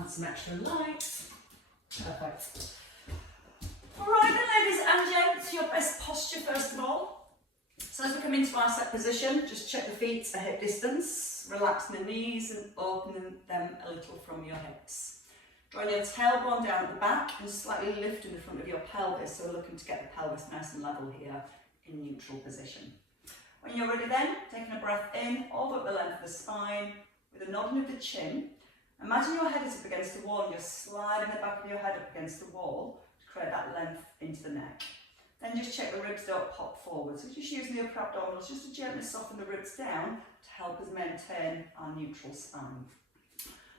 Add some extra light. Perfect. Alright then, ladies and gents, your best posture first of all. So as we come into our set position, just check the feet at hip distance, relaxing the knees and opening them a little from your hips. Drawing your tailbone down at the back and slightly lifting the front of your pelvis, so we're looking to get the pelvis nice and level here in neutral position. When you're ready then, taking a breath in, all up the length of the spine, with a nodding of the chin. Imagine your head is up against the wall and you're sliding the back of your head up against the wall to create that length into the neck. Then just check the ribs don't pop forward. So just using the upper abdominals just to gently soften the ribs down to help us maintain our neutral spine.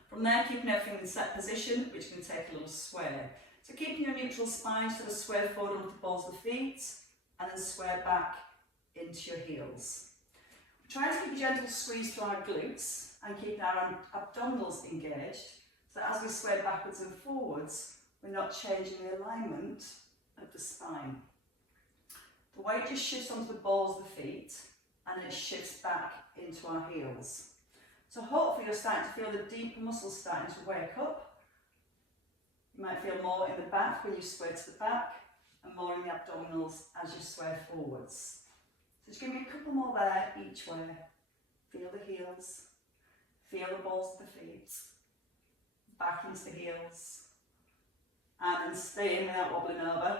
From there, keeping everything in set position, which can take a little sway. So keeping your neutral spine, sort of sway forward onto the balls of the feet and then sway back into your heels. We're trying to keep a gentle squeeze to our glutes and keeping our abdominals engaged, so that as we sway backwards and forwards, we're not changing the alignment of the spine. The weight just shifts onto the balls of the feet and it shifts back into our heels. So hopefully you're starting to feel the deeper muscles starting to wake up. You might feel more in the back when you sway to the back and more in the abdominals as you sway forwards. So just give me a couple more there each way. Feel the heels. Feel the balls of the feet, back into the heels, and then stay in without wobbling over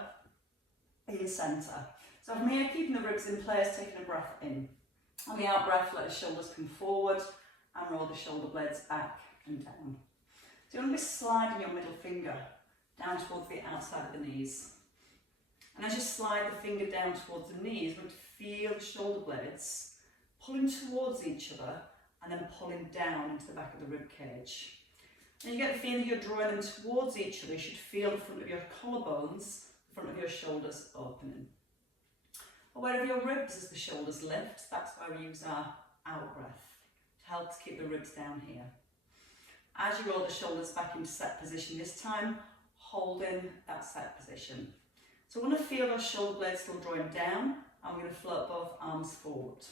in the centre. So from here, keeping the ribs in place, taking a breath in. On the out breath, let the shoulders come forward and roll the shoulder blades back and down. So you want to be sliding your middle finger down towards the outside of the knees. And as you slide the finger down towards the knees, you want to feel the shoulder blades pulling towards each other and then pulling down into the back of the rib cage. And you get the feeling that you're drawing them towards each other. You should feel the front of your collarbones, the front of your shoulders opening. Or wherever your ribs as the shoulders lift, that's why we use our out breath to help to keep the ribs down here. As you roll the shoulders back into set position this time, holding that set position. So we want to feel those shoulder blades still drawing down, and we're going to float both arms forward.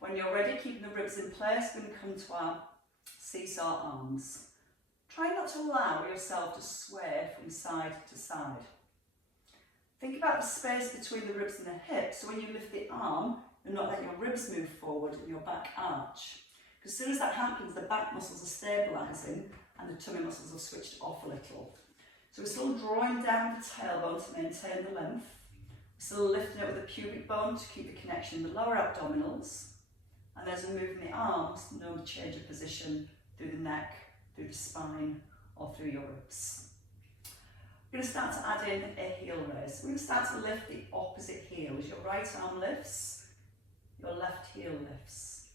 When you're ready, keeping the ribs in place, we're going to come to our seesaw arms. Try not to allow yourself to sway from side to side. Think about the space between the ribs and the hips, so when you lift the arm, you're not letting your ribs move forward and your back arch. Because as soon as that happens, the back muscles are stabilising and the tummy muscles have switched off a little. So we're still drawing down the tailbone to maintain the length. We're still lifting it with the pubic bone to keep the connection in the lower abdominals. And as we're moving the arms, no change of position through the neck, through the spine, or through your ribs. We're going to start to add in a heel raise. We're going to start to lift the opposite heel. As your right arm lifts, your left heel lifts.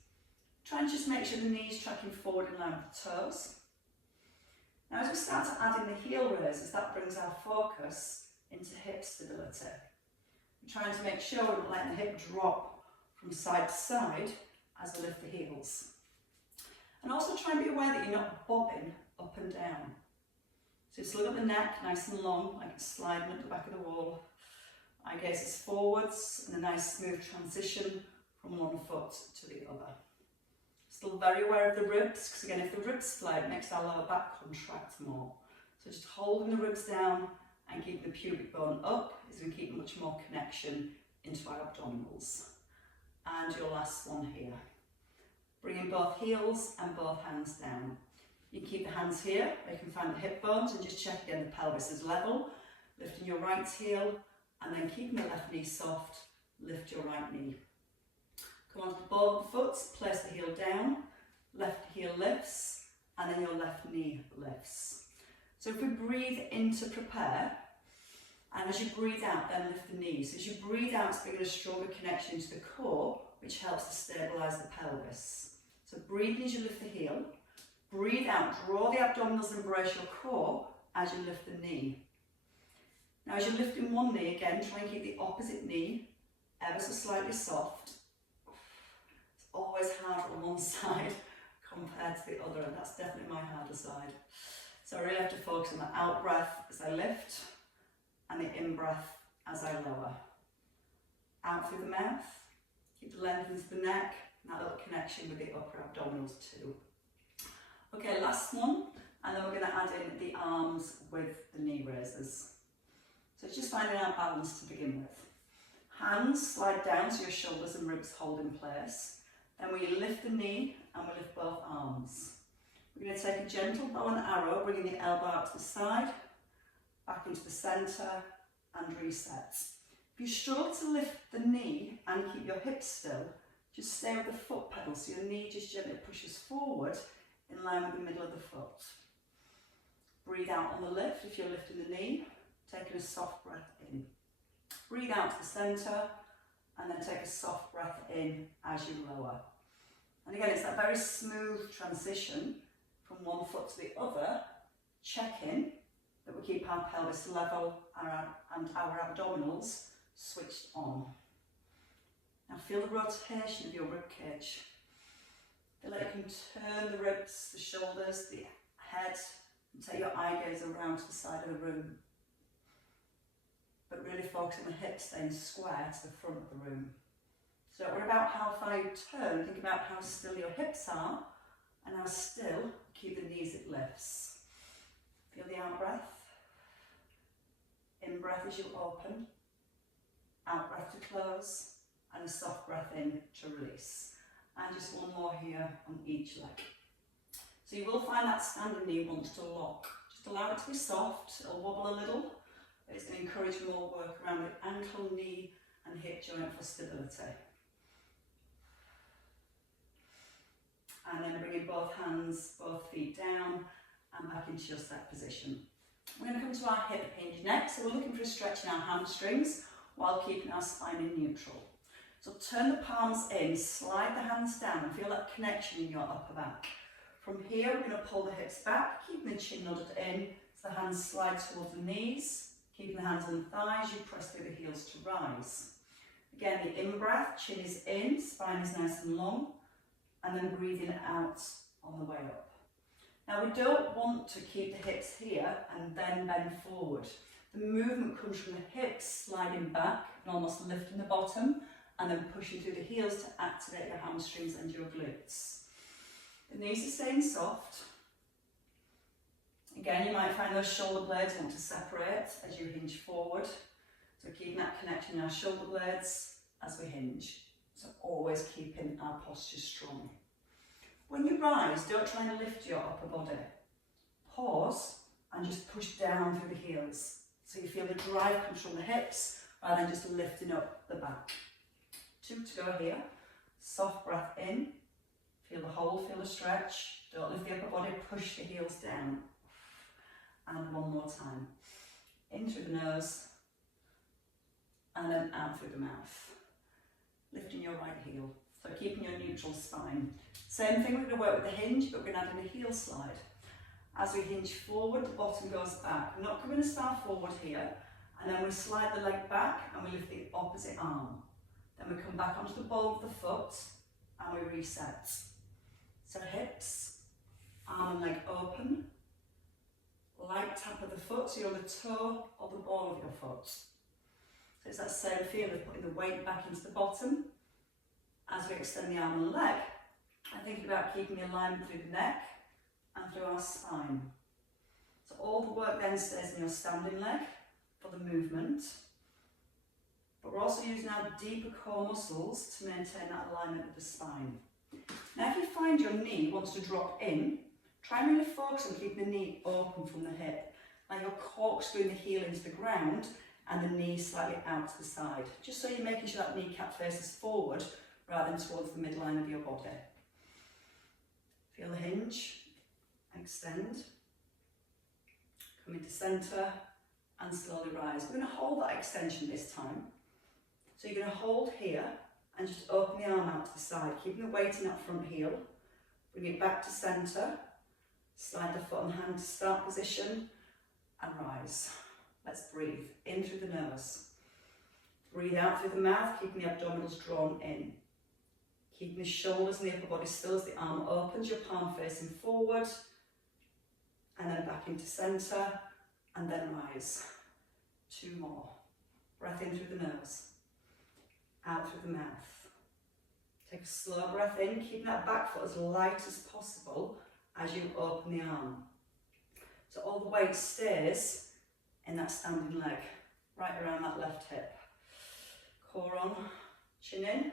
Try and just make sure the knees tracking forward in line with the toes. Now as we start to add in the heel raises, that brings our focus into hip stability. We're trying to make sure we're not letting the hip drop from side to side as we lift the heels. And also try and be aware that you're not bobbing up and down. So just look at the neck, nice and long, like it's sliding up the back of the wall. Eye gaze is forwards, and a nice smooth transition from one foot to the other. Still very aware of the ribs, because again, if the ribs slide, it makes our lower back contract more. So just holding the ribs down and keeping the pubic bone up is going to keep much more connection into our abdominals. And your last one here. Bringing both heels and both hands down. You can keep the hands here, where you can find the hip bones, and just check again the pelvis is level. Lifting your right heel, and then keeping the left knee soft, lift your right knee. Come onto the ball of the foot, place the heel down, left heel lifts, and then your left knee lifts. So if we breathe in to prepare, and as you breathe out, then lift the knees. As you breathe out, it's bringing a stronger connection into the core, which helps to stabilise the pelvis. So breathe in as you lift the heel. Breathe out, draw the abdominals and brace your core as you lift the knee. Now as you're lifting one knee, again, try and keep the opposite knee ever so slightly soft. It's always harder on one side compared to the other, and that's definitely my harder side. So I really have to focus on the out breath as I lift and the in breath as I lower. Out through the mouth, keep the length into the neck, and that little connection with the upper abdominals too. Okay, last one, And then we're going to add in the arms with the knee raisers. So it's just finding our balance to begin with. Hands slide down so your shoulders and ribs hold in place. Then we lift the knee and we lift both arms. We're going to take a gentle bow and arrow, bringing the elbow out to the side, back into the centre, and reset. If you struggle to lift the knee and keep your hips still, just stay with the foot pedal so your knee just gently pushes forward in line with the middle of the foot. Breathe out on the lift if you're lifting the knee, taking a soft breath in. Breathe out to the centre and then take a soft breath in as you lower. And again, it's that very smooth transition from one foot to the other, checking that we keep our pelvis level and our abdominals switched on. Now feel the rotation of your rib cage. Feel like you can turn the ribs, the shoulders, the head, and take your eye gaze around to the side of the room. But really focus on the hips staying square to the front of the room. So don't worry about how far you turn, think about how still your hips are and how still keep the knees it lifts. Feel the out breath. In breath as you open, out breath to close, and a soft breath in to release. And just one more here on each leg. So you will find that standing knee wants to lock. Just allow it to be soft, it'll wobble a little. It's going to encourage more work around the ankle, knee and hip joint for stability. And then bringing both hands, both feet down and back into your set position. We're going to come to our hip hinge next. So we're looking for a stretch in our hamstrings while keeping our spine in neutral. So turn the palms in, slide the hands down and feel that connection in your upper back. From here, we're going to pull the hips back, keeping the chin nodded in, so the hands slide towards the knees. Keeping the hands on the thighs, you press through the heels to rise. Again, the in-breath, chin is in, spine is nice and long, and then breathing out on the way up. Now we don't want to keep the hips here and then bend forward. The movement comes from the hips sliding back and almost lifting the bottom, and then pushing through the heels to activate your hamstrings and your glutes. The knees are staying soft. Again, you might find those shoulder blades want to separate as you hinge forward. So keeping that connection in our shoulder blades as we hinge. So always keeping our posture strong. When you rise, don't try and lift your upper body. Pause and just push down through the heels. So you feel the drive comes from the hips rather than just lifting up the back. 2 to go here. Soft breath in. Feel the hold, feel the stretch. Don't lift the upper body, push the heels down. And one more time. In through the nose and then out through the mouth. Lifting your right heel. So keeping your neutral spine. Same thing, we're going to work with the hinge, but we're going to add in a heel slide. As we hinge forward, the bottom goes back. We're not coming as far forward here. And then we slide the leg back and we lift the opposite arm. Then we come back onto the ball of the foot and we reset. So hips, arm and leg open. Light tap of the foot, so you're on the toe or the ball of your foot. So it's that same feeling of putting the weight back into the bottom as we extend the arm and leg, and thinking about keeping the alignment through the neck and through our spine. So all the work then stays in your standing leg for the movement, but we're also using our deeper core muscles to maintain that alignment of the spine. Now if you find your knee wants to drop in, try and really focus on keeping the knee open from the hip, like you're corkscrewing the heel into the ground and the knee slightly out to the side, just so you're making sure that kneecap faces forward rather than towards the midline of your body. Feel the hinge, extend, come into centre and slowly rise. We're going to hold that extension this time. So you're going to hold here and just open the arm out to the side, keeping the weight in that front heel, bring it back to centre. Slide the foot and hand to start position and rise. Let's breathe in through the nose. Breathe out through the mouth, keeping the abdominals drawn in. Keeping the shoulders and the upper body still as the arm opens, your palm facing forward. And then back into centre and then rise. 2 more. Breath in through the nose. Out through the mouth. Take a slow breath in, keeping that back foot as light as possible as you open the arm. all the weight stays in that standing leg, right around that left hip. Core on, chin in,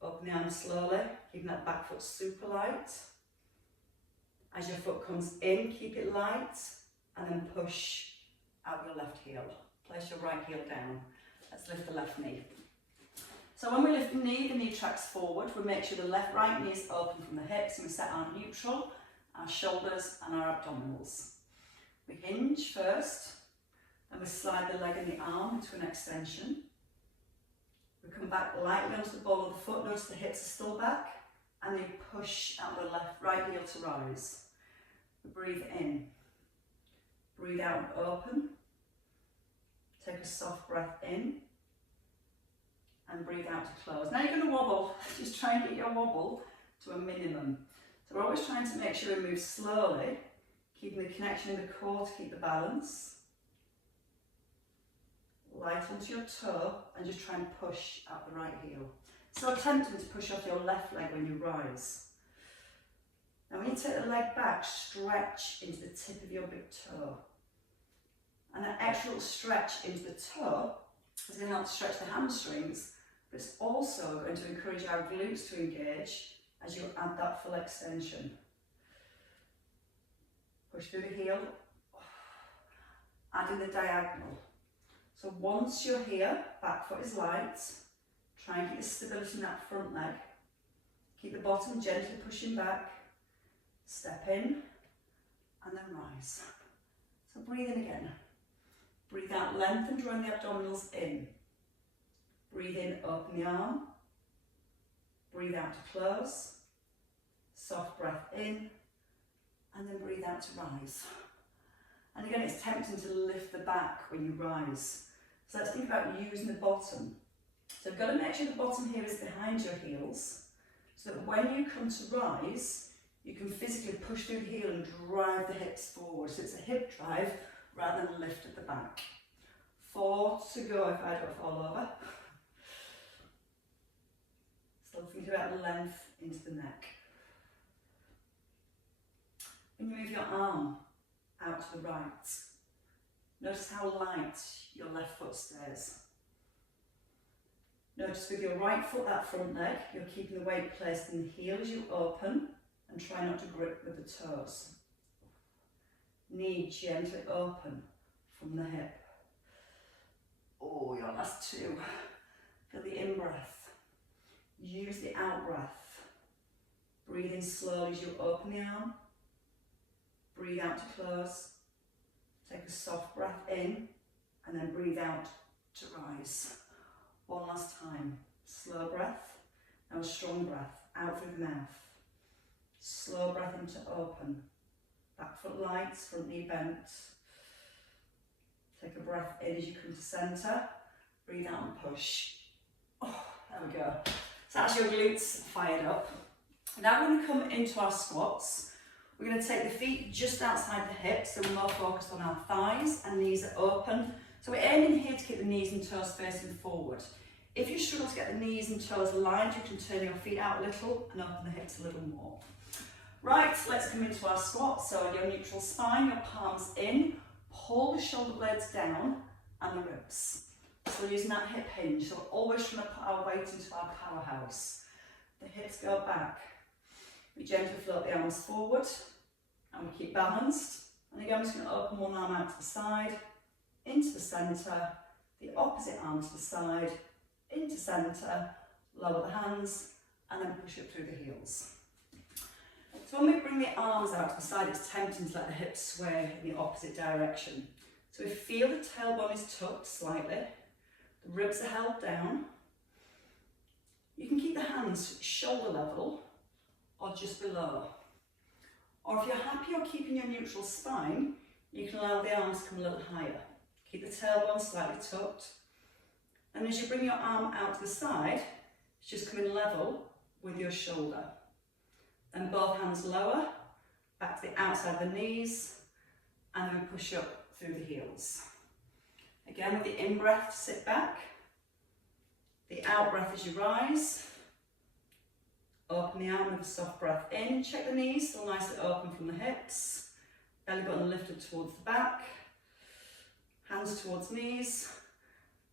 open the arms slowly, keeping that back foot super light. As your foot comes in, keep it light, and then push out your left heel. Place your right heel down. Let's lift the left knee. So when we lift the knee tracks forward. We make sure the right knee is open from the hips, and we set our neutral, our shoulders and our abdominals. We hinge first, and we slide the leg and the arm into an extension. We come back lightly onto the ball of the foot, notice the hips are still back, and then push out the right heel to rise. We breathe in, breathe out and open. Take a soft breath in, and breathe out to close. Now you're going to wobble, just try and get your wobble to a minimum. So we're always trying to make sure we move slowly, keeping the connection in the core to keep the balance. Light onto your toe and just try and push out the right heel. So attempting to push off your left leg when you rise. Now when you take the leg back, stretch into the tip of your big toe. And that extra little stretch into the toe is going to help to stretch the hamstrings, but it's also going to encourage our glutes to engage as you add that full extension. Push through the heel, adding the diagonal. So once you're here, back foot is light, try and keep the stability in that front leg. Keep the bottom gently pushing back, step in, and then rise. So breathe in again. Breathe out, lengthen, drawing the abdominals in. Breathe in, open the arm. Breathe out to close. Soft breath in, and then breathe out to rise. And again, it's tempting to lift the back when you rise. So let's think about using the bottom. So you've got to make sure the bottom here is behind your heels, so that when you come to rise, you can physically push through the heel and drive the hips forward. So it's a hip drive rather than lift at the back. 4 to go if I don't fall over. Still thinking about the length into the neck. When you move your arm out to the right, notice how light your left foot stays. Notice with your right foot, that front leg, you're keeping the weight placed in the heel as you open and try not to grip with the toes. Knee gently open from the hip. Oh, your last 2. Feel the in-breath. Use the out-breath. Breathe in slowly as you open the arm. Breathe out to close. Take a soft breath in and then breathe out to rise. One last time. Slow breath. Now a strong breath out through the mouth. Slow breath in to open. Back foot light, front knee bent. Take a breath in as you come to centre. Breathe out and push. Oh, there we go. So that's your glutes fired up. Now we're going to come into our squats. We're going to take the feet just outside the hips, so we're more focused on our thighs and knees are open. So we're aiming here to keep the knees and toes facing forward. If you struggle to get the knees and toes aligned, you can turn your feet out a little and open the hips a little more. Right, let's come into our squat. So your neutral spine, your palms in, pull the shoulder blades down and the ribs. So we're using that hip hinge, so we're always trying to put our weight into our powerhouse. The hips go back. We gently float the arms forward and we keep balanced. And again, I'm just going to open one arm out to the side, into the centre, the opposite arm to the side, into centre, lower the hands, and then push up through the heels. So when we bring the arms out to the side, it's tempting to let the hips sway in the opposite direction. So we feel the tailbone is tucked slightly, the ribs are held down. You can keep the hands shoulder level or just below. Or if you're happier keeping your neutral spine, you can allow the arms to come a little higher. Keep the tailbone slightly tucked. And as you bring your arm out to the side, it's just coming level with your shoulder. Then both hands lower, back to the outside of the knees, and then push up through the heels. Again, with the in-breath, sit back. The out-breath as you rise. Open the arm with a soft breath in. Check the knees, still nicely open from the hips. belly button lifted towards the back, hands towards knees.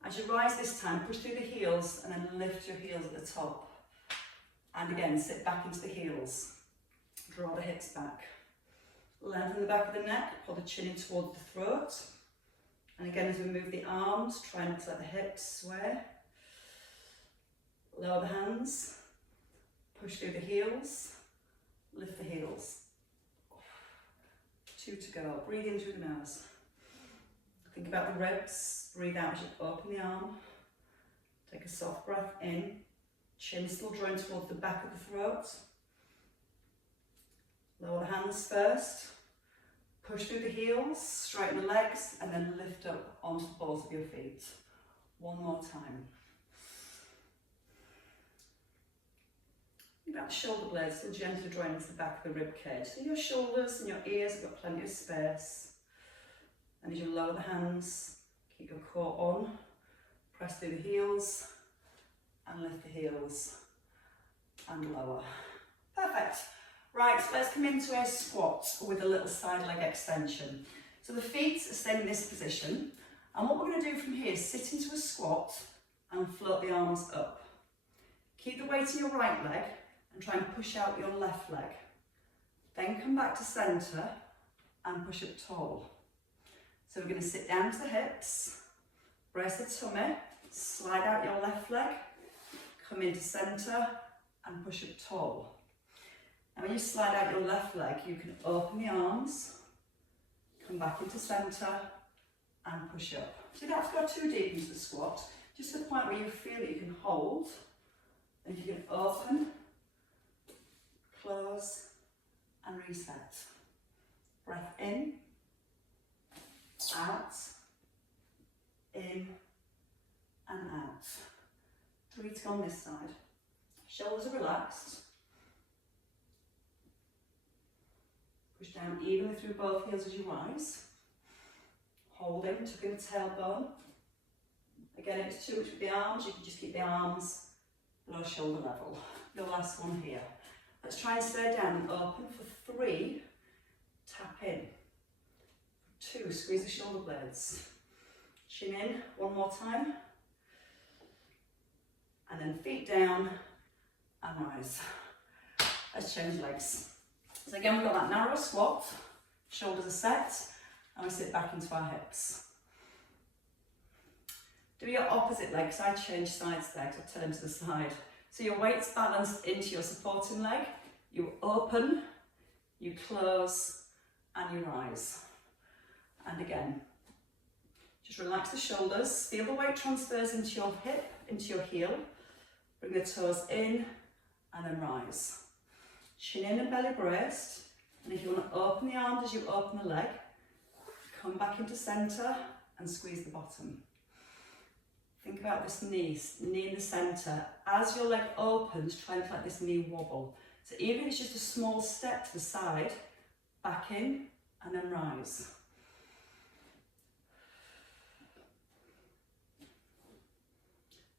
As you rise this time, push through the heels and then lift your heels at the top. And again, sit back into the heels. Draw the hips back. Lengthen the back of the neck, pull the chin in towards the throat. And again, as we move the arms, try not to let the hips sway. Lower the hands, push through the heels, lift the heels. 2 to go. Breathe in through the nose. Think about the ribs. Breathe out as you open the arm. Take a soft breath in. Chin still drawing towards the back of the throat. Lower the hands first. Push through the heels, straighten the legs, and then lift up onto the balls of your feet. One more time. Think about the shoulder blades still gently drawing into the back of the rib cage. So your shoulders and your ears have got plenty of space. And as you lower the hands, keep your core on, press through the heels, and lift the heels, and lower. Perfect. Right, so let's come into a squat with a little side leg extension. So the feet are staying in this position, and what we're going to do from here is sit into a squat and float the arms up. Keep the weight in your right leg and try and push out your left leg. Then come back to centre and push up tall. So we're going to sit down to the hips, brace the tummy, slide out your left leg, come into centre and push up tall. And when you slide out your left leg, you can open the arms, come back into centre and push up. So you don't have to go too deep into the squat, just to the point where you feel that you can hold, and you can open, close and reset. Breath in, out, in and out. 3 to go on this side. Shoulders are relaxed. Push down evenly through both heels as you rise. Holding, tucking the tailbone. Again, if it's too much with the arms, you can just keep the arms below shoulder level. Your last one here. Let's try and stay down and open for 3. Tap in. 2, squeeze the shoulder blades. Chin in, one more time. And then feet down and rise. Let's change legs. So again, we've got that narrow squat, shoulders are set, and we sit back into our hips. Do your opposite leg, because I change sides there, so I'll turn to the side. So your weight's balanced into your supporting leg, you open, you close, and you rise. And again, just relax the shoulders, feel the weight transfers into your hip, into your heel, bring the toes in, and then rise. Chin in and belly braced, and if you want to open the arms as you open the leg, come back into centre and squeeze the bottom. Think about this knee in the centre. As your leg opens, try and let this knee wobble. So even if it's just a small step to the side, back in and then rise.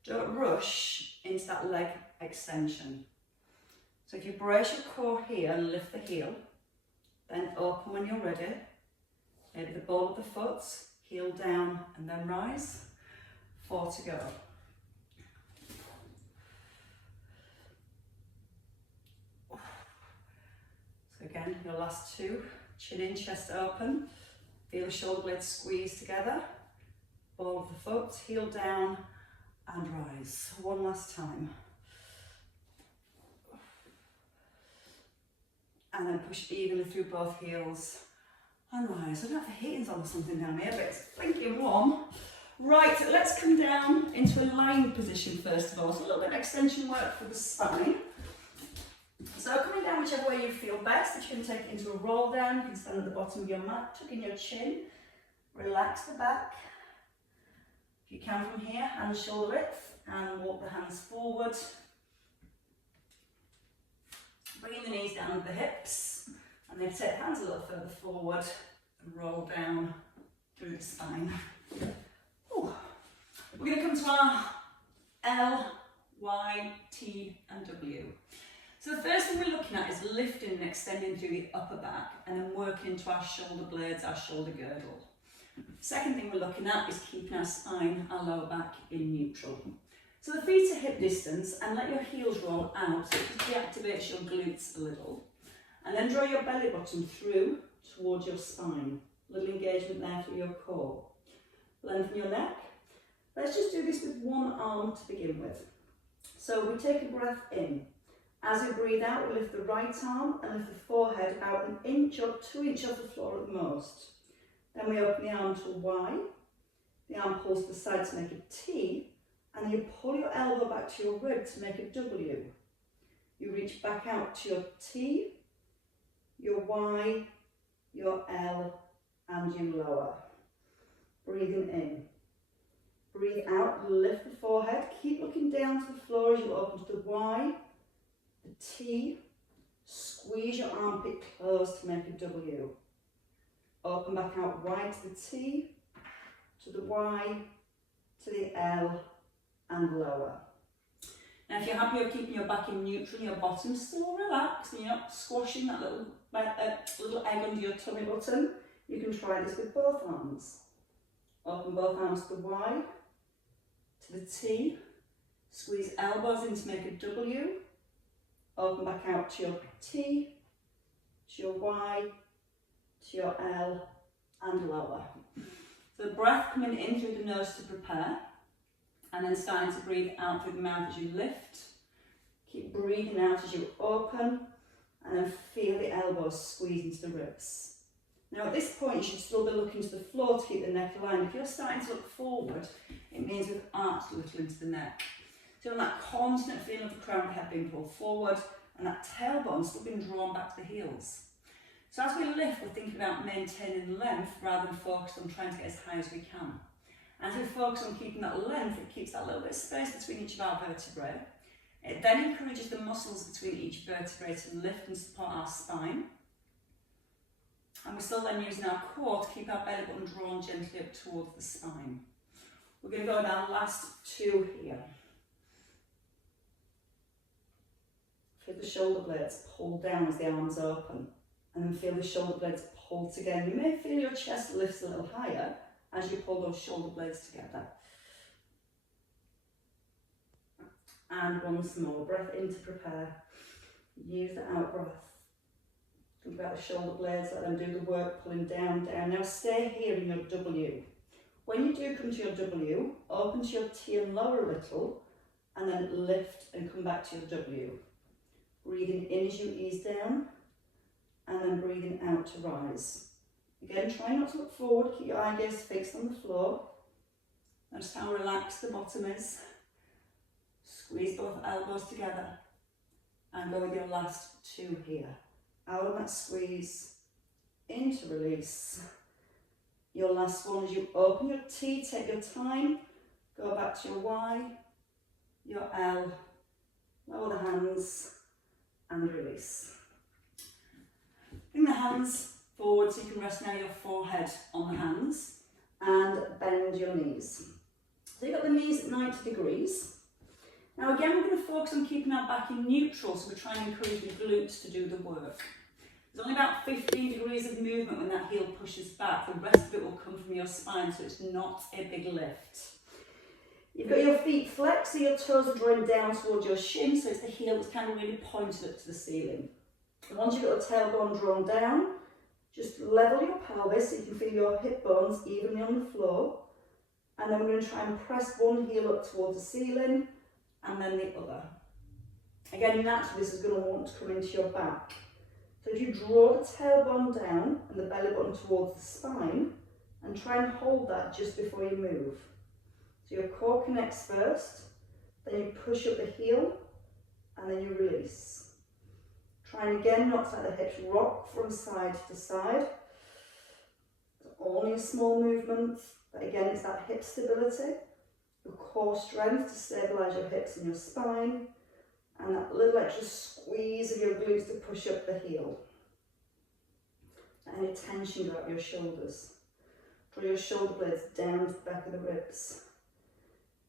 Don't rush into that leg extension. So if you brace your core here and lift the heel, then open when you're ready. Maybe the ball of the foot, heel down and then rise. 4 to go. So again, your last 2, chin in, chest open. Feel the shoulder blades squeeze together. Ball of the foot, heel down and rise. One last time. And then push evenly through both heels and rise. I don't know if the heating's on or something down here, but it's blinking warm. Right, let's come down into a lying position first of all. So a little bit of extension work for the spine. So coming down whichever way you feel best. If you can take it into a roll down, you can stand at the bottom of your mat, tuck in your chin, relax the back. If you can from here, hands shoulder width, and walk the hands forward. Bringing the knees down with the hips, and then take hands a little further forward and roll down through the spine. Ooh. We're going to come to our L, Y, T and W. So the first thing we're looking at is lifting and extending through the upper back and then working into our shoulder blades, our shoulder girdle. Second thing we're looking at is keeping our spine, our lower back in neutral. So the feet are hip distance and let your heels roll out so it just deactivates your glutes a little. And then draw your belly button through towards your spine. Little engagement there through your core. Lengthen your neck. Let's just do this with one arm to begin with. So we take a breath in. As we breathe out, we lift the right arm and lift the forehead about 1 inch or 2 inches off the floor at the most. Then we open the arm to a Y. The arm pulls to the side to make a T. And then you pull your elbow back to your rib to make a W. You reach back out to your T, your Y, your L, and you lower. Breathing in. Breathe out, lift the forehead, keep looking down to the floor as you open to the Y, the T, squeeze your armpit close to make a W. Open back out wide to the T, to the Y, to the L, and lower. Now if you're happy with keeping your back in neutral and your bottom still relaxed and you're not squashing that little egg under your tummy button, you can try this with both arms. Open both arms to the Y, to the T, squeeze elbows in to make a W, open back out to your T, to your Y, to your L, and lower. So the breath coming in through the nose to prepare, and then starting to breathe out through the mouth as you lift. Keep breathing out as you open, and then feel the elbows squeeze into the ribs. Now at this point you should still be looking to the floor to keep the neck aligned. If you're starting to look forward, it means we've arched a little into the neck. So on that constant feeling of the crown of the head being pulled forward, and that tailbone still being drawn back to the heels. So as we lift, we're thinking about maintaining length rather than focused on trying to get as high as we can. As we focus on keeping that length, it keeps that little bit of space between each of our vertebrae. It then encourages the muscles between each vertebrae to lift and support our spine. And we're still then using our core to keep our belly button drawn gently up towards the spine. We're going to go with our last two here. Feel the shoulder blades pull down as the arms open, and then feel the shoulder blades pull together. You may feel your chest lifts a little higher as you pull those shoulder blades together. And once more, breath in to prepare. Use the out breath. Think about the shoulder blades, let them do the work, pulling down, down. Now stay here in your W. When you do come to your W, open to your T and lower a little, and then lift and come back to your W. Breathing in as you ease down, and then breathing out to rise. Again, try not to look forward, keep your eye gaze fixed on the floor. Notice how relaxed the bottom is. Squeeze both elbows together, and go with your last two here. Out on that squeeze, into release. Your last one as you open your T, take your time, go back to your Y, your L, lower the hands, and release. Bring the hands forward so you can rest now your forehead on the hands, and bend your knees. So you've got the knees at 90 degrees. Now again, we're going to focus on keeping our back in neutral, so we're trying to encourage the glutes to do the work. There's only about 15 degrees of movement when that heel pushes back. The rest of it will come from your spine, so it's not a big lift. You've got your feet flexed, so your toes are drawing down towards your shin, so it's the heel that's kind of really pointed up to the ceiling. And once you've got the tailbone drawn down, just level your pelvis so you can feel your hip bones evenly on the floor. And then we're going to try and press one heel up towards the ceiling, and then the other. Again, naturally this is going to want to come into your back. So if you draw the tailbone down and the belly button towards the spine, and try and hold that just before you move. So your core connects first, then you push up the heel, and then you release. Trying again not to let the hips rock from side to side. It's only a small movement, but again it's that hip stability. Your core strength to stabilise your hips and your spine, and that little extra squeeze of your glutes to push up the heel. Any tension go out your shoulders. Draw your shoulder blades down to the back of the ribs.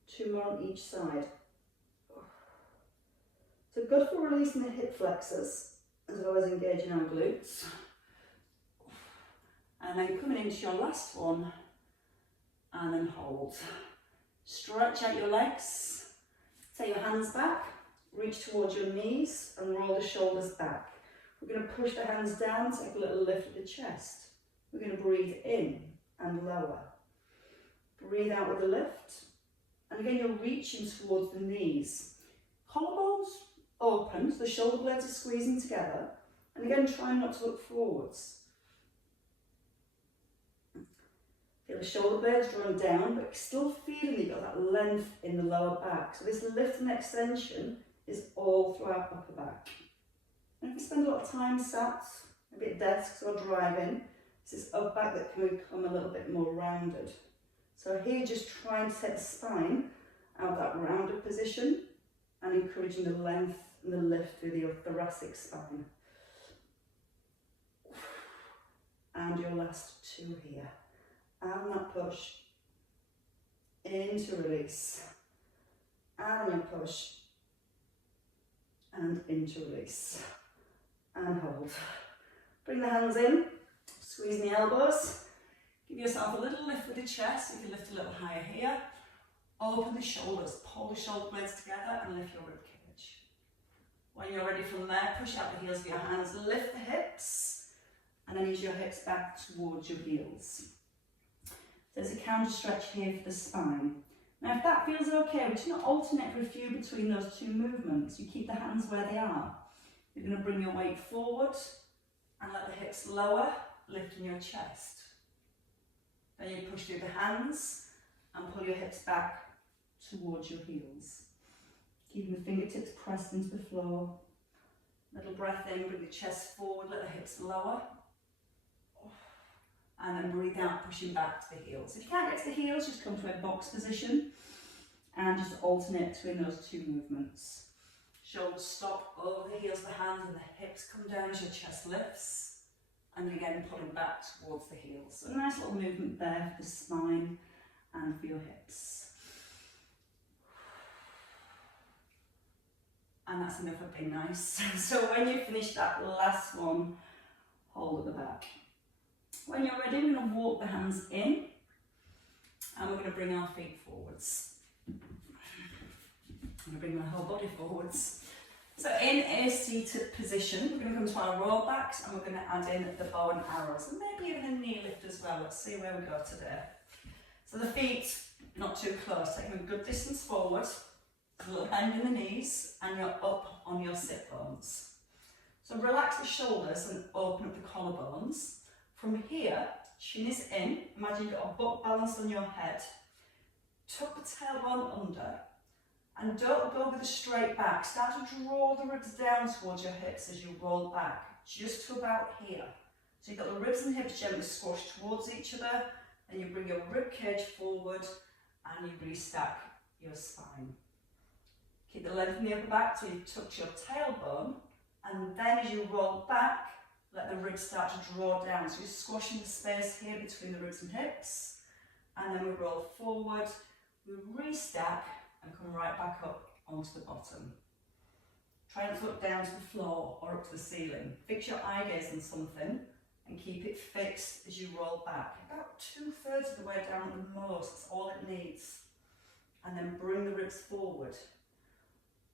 Two more on each side. So good for releasing the hip flexors as well as engaging our glutes. And then coming into your last one, and then hold. Stretch out your legs, take your hands back, reach towards your knees and roll the shoulders back. We're going to push the hands down, take a little lift of the chest. We're going to breathe in and lower. Breathe out with a lift. And again, you're reaching towards the knees. Collarbones open, so the shoulder blades are squeezing together. And again, try not to look forwards. Feel the shoulder blades drawing down, but still feeling that you've got that length in the lower back. So this lift and extension is all through our upper back. And if we spend a lot of time sat, maybe at desks or driving, it's this upper back that can become a little bit more rounded. So here, just trying to take the spine out of that rounded position and encouraging the length and the lift through the thoracic spine. And your last two here. And that push into release. And your push and into release. And hold. Bring the hands in, squeeze the elbows. Give yourself a little lift with the chest. You can lift a little higher here. Open the shoulders, pull the shoulder blades together and lift your rib cage. When you're ready from there, push out the heels of your hands, lift the hips, and then use your hips back towards your heels. There's a counter stretch here for the spine. Now if that feels okay, we're just going to alternate for a few between those two movements. You keep the hands where they are. You're going to bring your weight forward and let the hips lower, lifting your chest. Then you push through the hands and pull your hips back towards your heels. Keeping the fingertips pressed into the floor. Little breath in, bring the chest forward, let the hips lower. And then breathe out, pushing back to the heels. If you can't get to the heels, just come to a box position and just alternate between those two movements. Shoulders stop over the heels of the hands and the hips come down as your chest lifts. And again, pulling back towards the heels. So a nice little movement there for the spine and for your hips. And that's enough of being nice. So when you finish that last one, hold at the back. When you're ready, we're going to walk the hands in and we're going to bring our feet forwards. I'm going to bring my whole body forwards. So in a seated position, we're going to come to our roll backs and we're going to add in the bow and arrows and maybe even a knee lift as well. Let's see where we go today. So the feet, not too close, taking a good distance forward, a little bend in the knees and you're up on your sit bones. So relax the shoulders and open up the collarbones. From here, chin is in, imagine you've got a book balanced on your head. Tuck the tailbone under. And don't go with a straight back. Start to draw the ribs down towards your hips as you roll back, just to about here. So you've got the ribs and hips gently squashed towards each other, and you bring your rib cage forward and you restack your spine. Keep the length in the upper back till you touch your tailbone, and then as you roll back, let the ribs start to draw down. So you're squashing the space here between the ribs and hips, and then we roll forward, we restack, and come right back up onto the bottom. Try not to look down to the floor or up to the ceiling. Fix your eye gaze on something and keep it fixed as you roll back. About 2/3 of the way down at the most, that's all it needs. And then bring the ribs forward.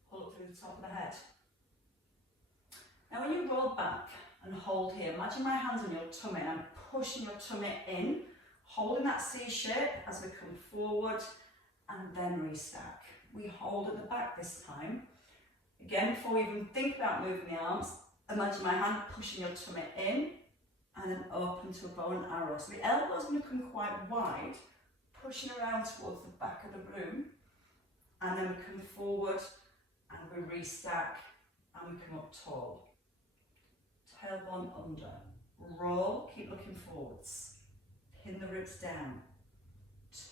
Pull up through the top of the head. Now when you roll back and hold here, imagine my hands on your tummy and I'm pushing your tummy in, holding that C shape as we come forward and then restack. We hold at the back this time. Again, before we even think about moving the arms, imagine my hand pushing your tummy in and then open to a bow and arrow. So the elbow's going to come quite wide, pushing around towards the back of the room, and then we come forward and we restack and we come up tall. Tailbone under. Roll, keep looking forwards. Pin the ribs down.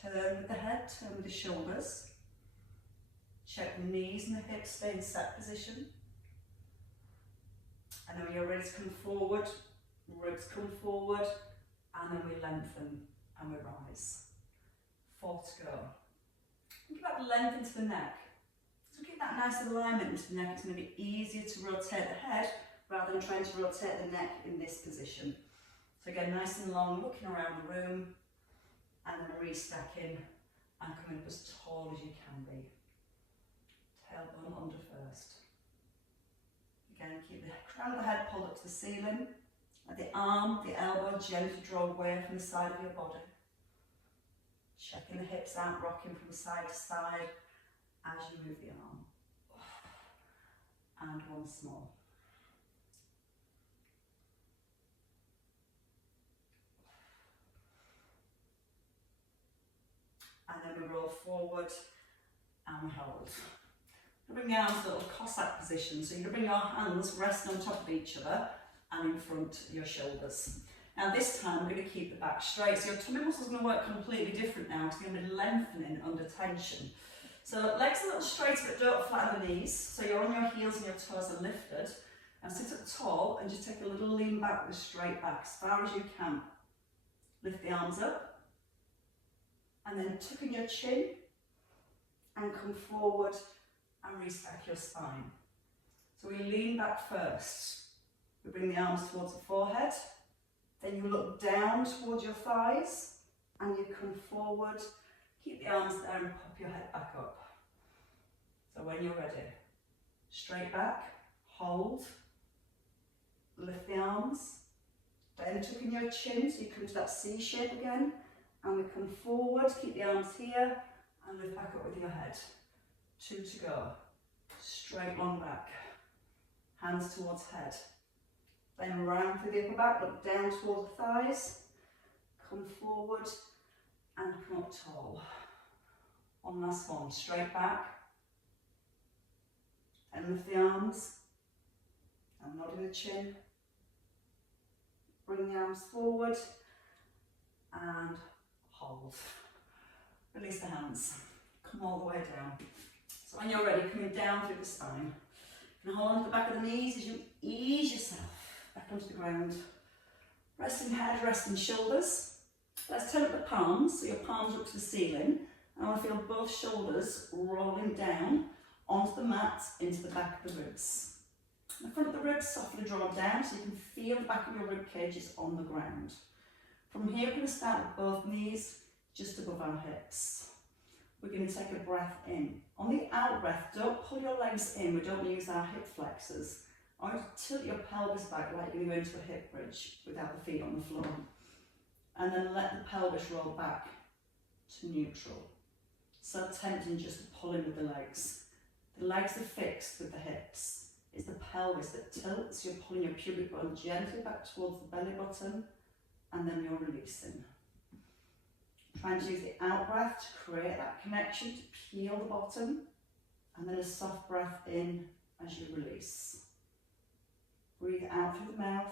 Turn with the head, turn with the shoulders. Check the knees and the hips stay in set position. And then when you're ready to come forward, ribs come forward, and then we lengthen and we rise. 4 to go. Think about the length into the neck. So keep that nice alignment into the neck, it's going to be easier to rotate the head rather than trying to rotate the neck in this position. So again, nice and long, looking around the room, and then restacking and coming up as tall as you can be. Tailbone under first. Again, keep the crown of the head pulled up to the ceiling. Let the arm, the elbow gently draw away from the side of your body. Checking the hips out, rocking from side to side as you move the arm. And once more. And then we roll forward and we hold. Bring the arms to a little Cossack position, so you're going to bring your hands resting on top of each other and in front of your shoulders. Now this time we're going to keep the back straight, so your tummy muscles are going to work completely different now. It's going to be lengthening under tension. So legs a little straighter but don't flatten the knees, so you're on your heels and your toes are lifted. Now sit up tall and just take a little lean back with a straight back as far as you can. Lift the arms up and then tuck in your chin and come forward and restack your spine. So we lean back first. We bring the arms towards the forehead, then you look down towards your thighs and you come forward, keep the arms there and pop your head back up. So when you're ready, straight back, hold, lift the arms, then tuck in your chin so you come to that C shape again, and we come forward, keep the arms here and lift back up with your head. 2 to go. Straight long back. Hands towards head. Then round through the upper back, look down towards the thighs. Come forward and come up tall. One last one. Straight back. And lift the arms. And nodding the chin. Bring the arms forward. And hold. Release the hands. Come all the way down. So when you're ready, coming down through the spine. And hold on to the back of the knees as you ease yourself back onto the ground. Resting head, resting shoulders. Let's turn up the palms, so your palms are up to the ceiling. And I want to feel both shoulders rolling down onto the mat into the back of the ribs. The front of the ribs softly draw down so you can feel the back of your rib cages on the ground. From here, we're going to start with both knees just above our hips. We're going to take a breath in. On the out breath, don't pull your legs in, we don't use our hip flexors. I want you to tilt your pelvis back like you're going to a hip bridge without the feet on the floor. And then let the pelvis roll back to neutral. So tempting just to pull in with the legs. The legs are fixed with the hips. It's the pelvis that tilts, you're pulling your pubic bone gently back towards the belly button, and then you're releasing. Trying to use the out breath to create that connection, to peel the bottom, and then a soft breath in as you release. Breathe out through the mouth,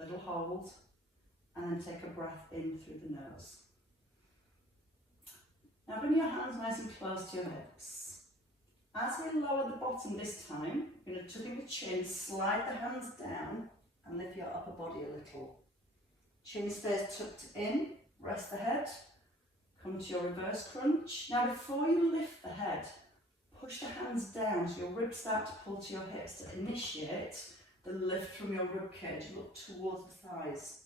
little hold, and then take a breath in through the nose. Now bring your hands nice and close to your hips. As we lower the bottom this time, you're going to tuck in the chin, slide the hands down, and lift your upper body a little. Chin stays tucked in. Rest the head, come to your reverse crunch. Now before you lift the head, push the hands down so your ribs start to pull to your hips to initiate the lift from your rib cage. Look towards the thighs.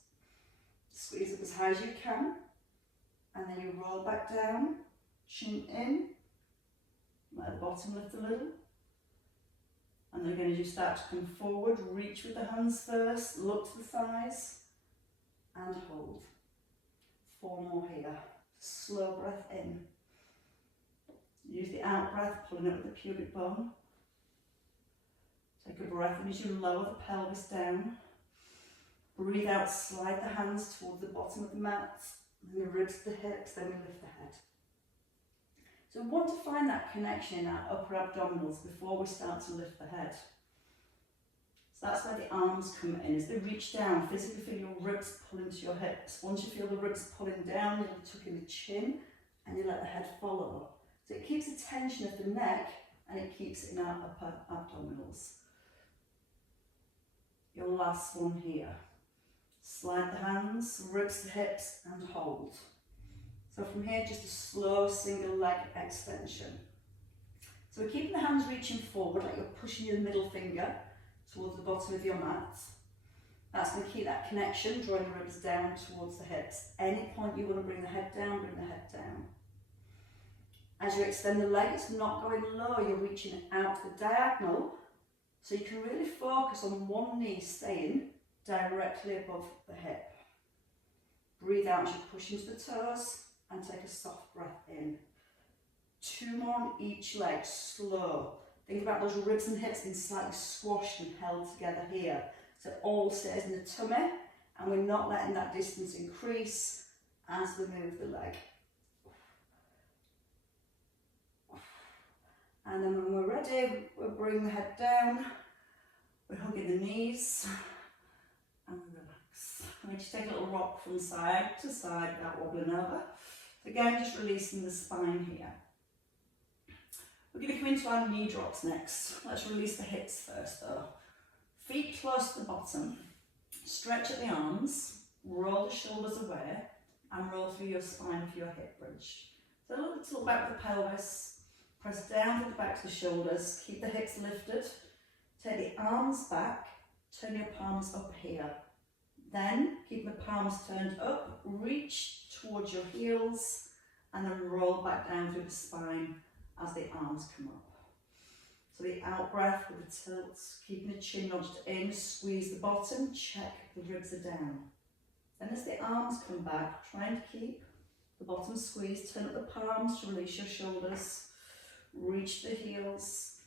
Squeeze up as high as you can, and then you roll back down, chin in, let the bottom lift a little. And then again as you start to come forward, reach with the hands first, look to the thighs, and hold. 4 more here. Slow breath in. Use the out breath, pulling up with the pubic bone. Take a breath in as you lower the pelvis down. Breathe out, slide the hands towards the bottom of the mat, and the ribs to the hips, then we lift the head. So we want to find that connection in our upper abdominals before we start to lift the head. So that's where the arms come in. As they reach down, physically feel your ribs pull into your hips. Once you feel the ribs pulling down, you'll tuck in the chin and you let the head follow. So it keeps the tension of the neck and it keeps it in our upper abdominals. Your last one here. Slide the hands, ribs to hips and hold. So from here, just a slow single leg extension. So we're keeping the hands reaching forward, like you're pushing your middle finger towards the bottom of your mat. That's going to keep that connection, drawing the ribs down towards the hips. Any point you want to bring the head down, bring the head down. As you extend the leg, it's not going low, you're reaching out to the diagonal, so you can really focus on one knee staying directly above the hip. Breathe out as you push into the toes and take a soft breath in. 2 more on each leg, slow. Think about those ribs and hips being slightly squashed and held together here. So it all stays in the tummy, and we're not letting that distance increase as we move the leg. And then when we're ready, we'll bring the head down, we're hugging the knees, and we relax. And we just take a little rock from side to side without wobbling over. So again, just releasing the spine here. We're going to come into our knee drops next. Let's release the hips first though. Feet close to the bottom. Stretch at the arms, roll the shoulders away, and roll through your spine for your hip bridge. So a little bit to the back of the pelvis. Press down to the back of the shoulders, keep the hips lifted, take the arms back, turn your palms up here. Then keep the palms turned up, reach towards your heels, and then roll back down through the spine as the arms come up. So the out breath with the tilts, keeping the chin nudged in, squeeze the bottom, check the ribs are down. Then as the arms come back, try and keep the bottom squeezed, turn up the palms to release your shoulders. Reach the heels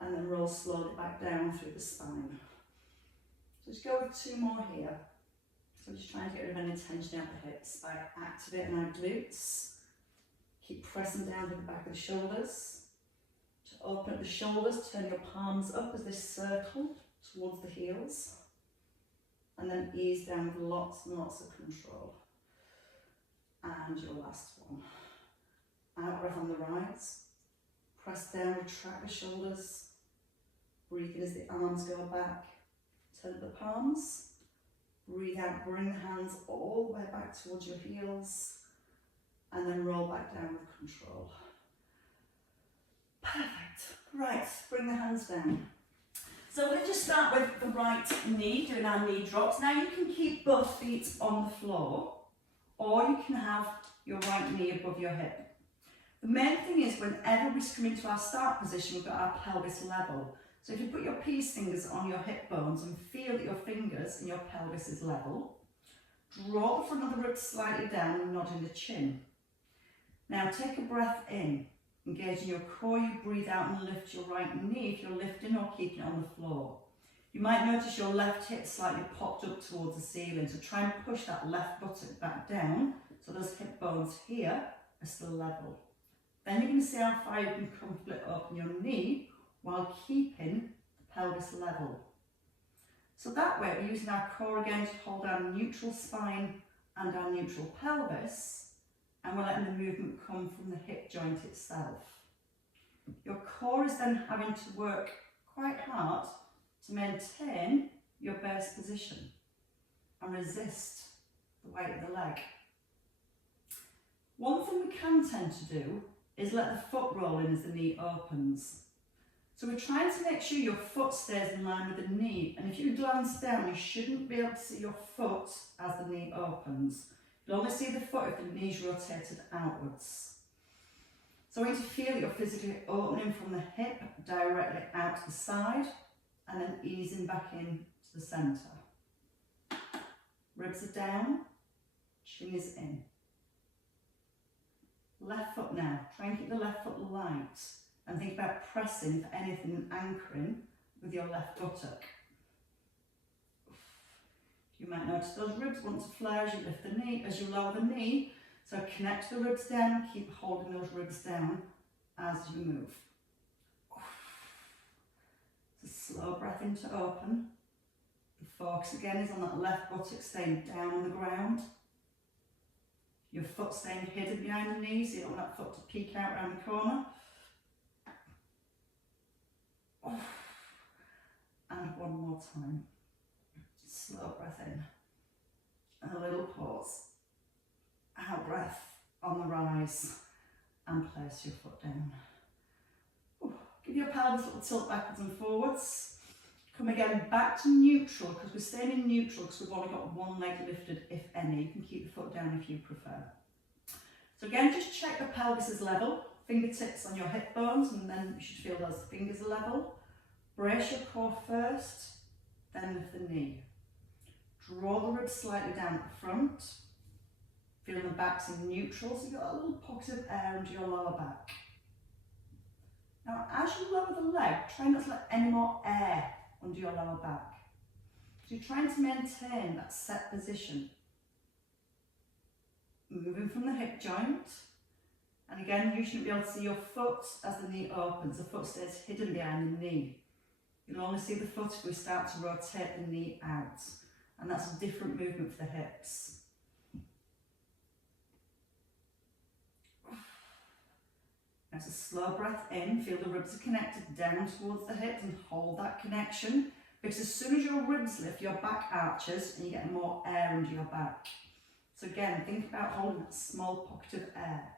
and then roll slowly back down through the spine. So just go with 2 more here. So just trying to get rid of any tension out the hips by activating our glutes. Keep pressing down to the back of the shoulders. To open up the shoulders, turn your palms up as they circle towards the heels. And then ease down with lots and lots of control. And your last one. Out breath on the rise. Press down, retract the shoulders. Breathe in as the arms go back. Turn the palms. Breathe out, bring the hands all the way back towards your heels. And then roll back down with control. Perfect. Right, bring the hands down. So we're going to just start with the right knee, doing our knee drops. Now you can keep both feet on the floor, or you can have your right knee above your hip. The main thing is whenever we come into our start position, we've got our pelvis level. So if you put your peace fingers on your hip bones and feel that your fingers and your pelvis is level, draw the front of the ribs slightly down and nodding the chin. Now take a breath in, engaging your core, you breathe out and lift your right knee if you're lifting or keeping it on the floor. You might notice your left hip slightly popped up towards the ceiling, so try and push that left buttock back down so those hip bones here are still level. Then you're going to see how far you can comfortably open your knee while keeping the pelvis level. So that way we're using our core again to hold our neutral spine and our neutral pelvis, and we're letting the movement come from the hip joint itself. Your core is then having to work quite hard to maintain your base position and resist the weight of the leg. One thing we can tend to do is let the foot roll in as the knee opens. So we're trying to make sure your foot stays in line with the knee, and if you glance down you shouldn't be able to see your foot as the knee opens. You'll only see the foot if the knee's rotated outwards. So I want you to feel that you're physically opening from the hip directly out to the side and then easing back in to the centre. Ribs are down, chin is in. Left foot now, try and keep the left foot light and think about pressing for anything and anchoring with your left buttock. You might notice those ribs want to flare as you lift the knee, as you lower the knee. So connect the ribs down, keep holding those ribs down as you move. It's a slow breath in to open. The focus again is on that left buttock staying down on the ground. Your foot staying hidden behind the knee, so you don't want that foot to peek out around the corner. And one more time. Slow breath in. And a little pause. Out breath on the rise. And place your foot down. Give your pelvis a little tilt backwards and forwards. Come again back to neutral, because we're staying in neutral because we've only got one leg lifted, if any. You can keep the foot down if you prefer. So again, just check the pelvis is level. Fingertips on your hip bones, and then you should feel those fingers are level. Brace your core first, then lift the knee. Draw the ribs slightly down at the front. Feel the backs in neutral, so you've got a little pocket of air under your lower back. Now, as you lower the leg, try not to let any more air under your lower back. So you're trying to maintain that set position. Moving from the hip joint. And again, you shouldn't be able to see your foot as the knee opens. The foot stays hidden behind the knee. You'll only see the foot if we start to rotate the knee out. And that's a different movement for the hips. That's a slow breath in. Feel the ribs are connected down towards the hips and hold that connection. Because as soon as your ribs lift, your back arches and you get more air under your back. So again, think about holding that small pocket of air.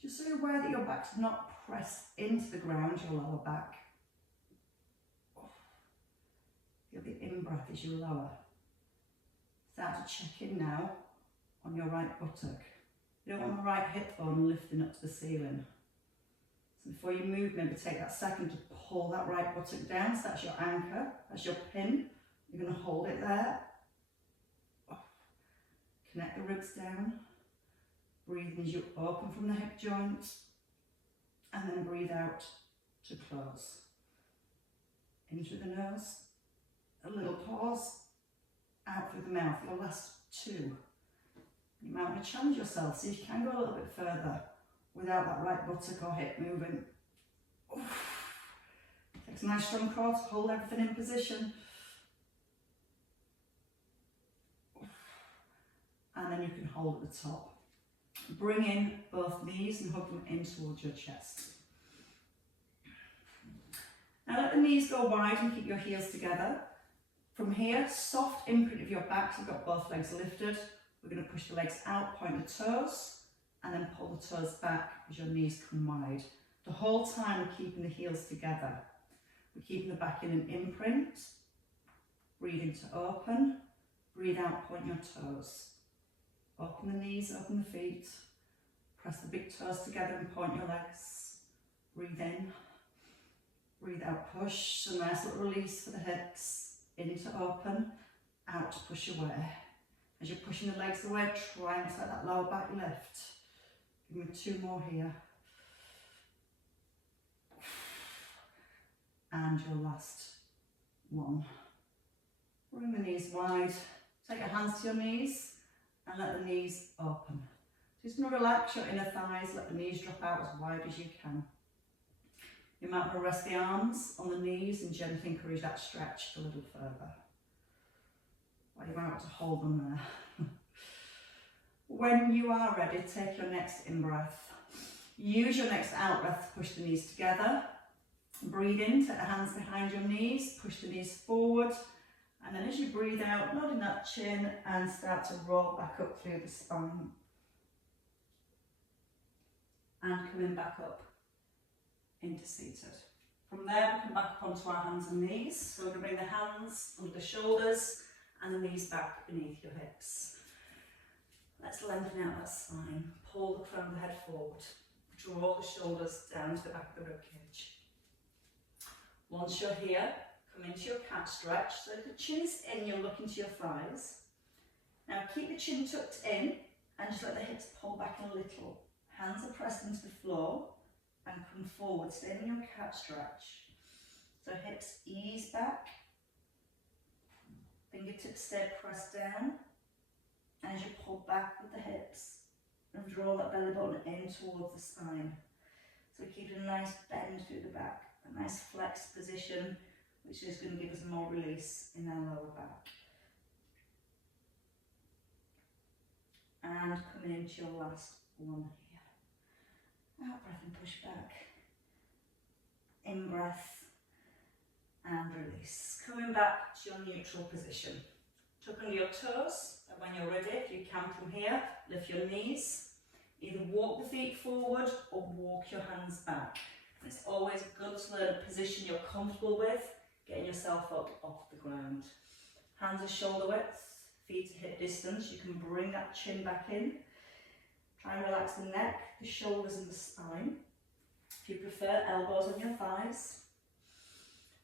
Just so you're aware that your back's not pressed into the ground, your lower back. Feel the in-breath as you lower. Start to check in now on your right buttock. You don't want the right hip bone lifting up to the ceiling. So before you move, maybe take that second to pull that right buttock down. So that's your anchor, that's your pin. You're going to hold it there. Connect the ribs down. Breathe in as you open from the hip joint. And then breathe out to close. In through the nose. A little pause. Out through the mouth. Your last two. You might want to challenge yourself. See if you can go a little bit further without that right buttock or hip moving. Takes a nice strong core to hold everything in position. And then you can hold at the top. Bring in both knees and hug them in towards your chest. Now let the knees go wide and keep your heels together. From here, soft imprint of your back, so you've got both legs lifted. We're going to push the legs out, point the toes, and then pull the toes back as your knees come wide. The whole time we're keeping the heels together. We're keeping the back in an imprint. Breathe in to open. Breathe out, point your toes. Open the knees, open the feet. Press the big toes together and point your legs. Breathe in. Breathe out, push. A nice little release for the hips. In to open, out to push away. As you're pushing the legs away, try and let that lower back lift. Give me two more here. And your last one. Bring the knees wide. Take your hands to your knees and let the knees open. Just going to relax your inner thighs, let the knees drop out as wide as you can. You might want to rest the arms on the knees and gently encourage that stretch a little further. Or you might want to hold them there. When you are ready, take your next in-breath. Use your next out-breath to push the knees together. Breathe in, take the hands behind your knees, push the knees forward. And then as you breathe out, nodding that chin and start to roll back up through the spine. And coming back up into seated. From there, we come back up onto our hands and knees. So we're going to bring the hands under the shoulders and the knees back beneath your hips. Let's lengthen out that spine. Pull the crown of the head forward. Draw the shoulders down to the back of the ribcage. Once you're here, come into your cat stretch. So if the chin's in, you're looking to your thighs. Now keep the chin tucked in and just let the hips pull back a little. Hands are pressed into the floor. And come forward, stay in your cat stretch. So hips ease back, fingertips stay pressed down, and as you pull back with the hips, and draw that belly button in towards the spine. So we keep a nice bend through the back, a nice flexed position, which is going to give us more release in our lower back. And coming into your last one. Out breath and push back. In breath and release. Coming back to your neutral position. Tuck under your toes, and when you're ready, if you can from here, lift your knees. Either walk the feet forward or walk your hands back. It's always good to learn a position you're comfortable with, getting yourself up off the ground. Hands are shoulder width, feet are hip distance. You can bring that chin back in. Try and relax the neck, the shoulders and the spine. If you prefer, elbows on your thighs.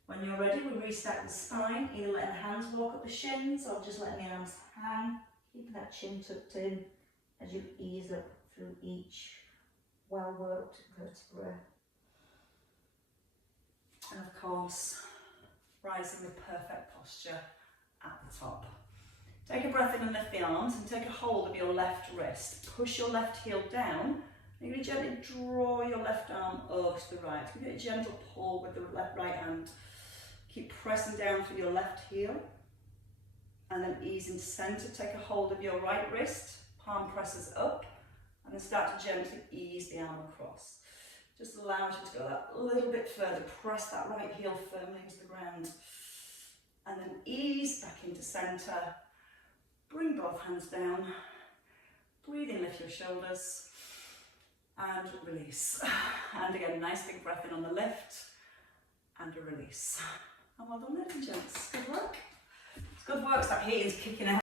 When you're ready, we restack the spine, either letting the hands walk up the shins or just letting the arms hang, keeping that chin tucked in as you ease up through each well-worked vertebra. And of course, rising with perfect posture at the top. Take a breath in and lift the arms and take a hold of your left wrist. Push your left heel down. You're going to gently draw your left arm over to the right. Give it a gentle pull with the right hand. Keep pressing down through your left heel. And then ease into centre. Take a hold of your right wrist. Palm presses up. And then start to gently ease the arm across. Just allow you to go that little bit further. Press that right heel firmly into the ground. And then ease back into centre. Bring both hands down. Breathe in, lift your shoulders. And release. And again, nice big breath in on the lift. And a release. And well done, ladies and gents. Good work. It's good work. That heating's kicking out.